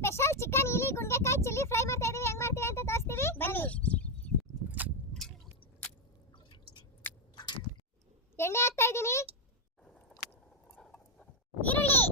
Special chicken ಇಲಿ ಗುಂಡೆಕಾಯಿ chilli fry ಮಾಡ್ತಾ ಇದೀವಿ. ಹೆಂಗ್ ಮಾಡ್ತೀವಿ ಅಂತ ತೋರಿಸ್ತೀವಿ, ಬನ್ನಿ. ಎಣ್ಣೆ ಹಾಕ್ತಾ ಇದೀನಿ. ಈರುಳ್ಳಿ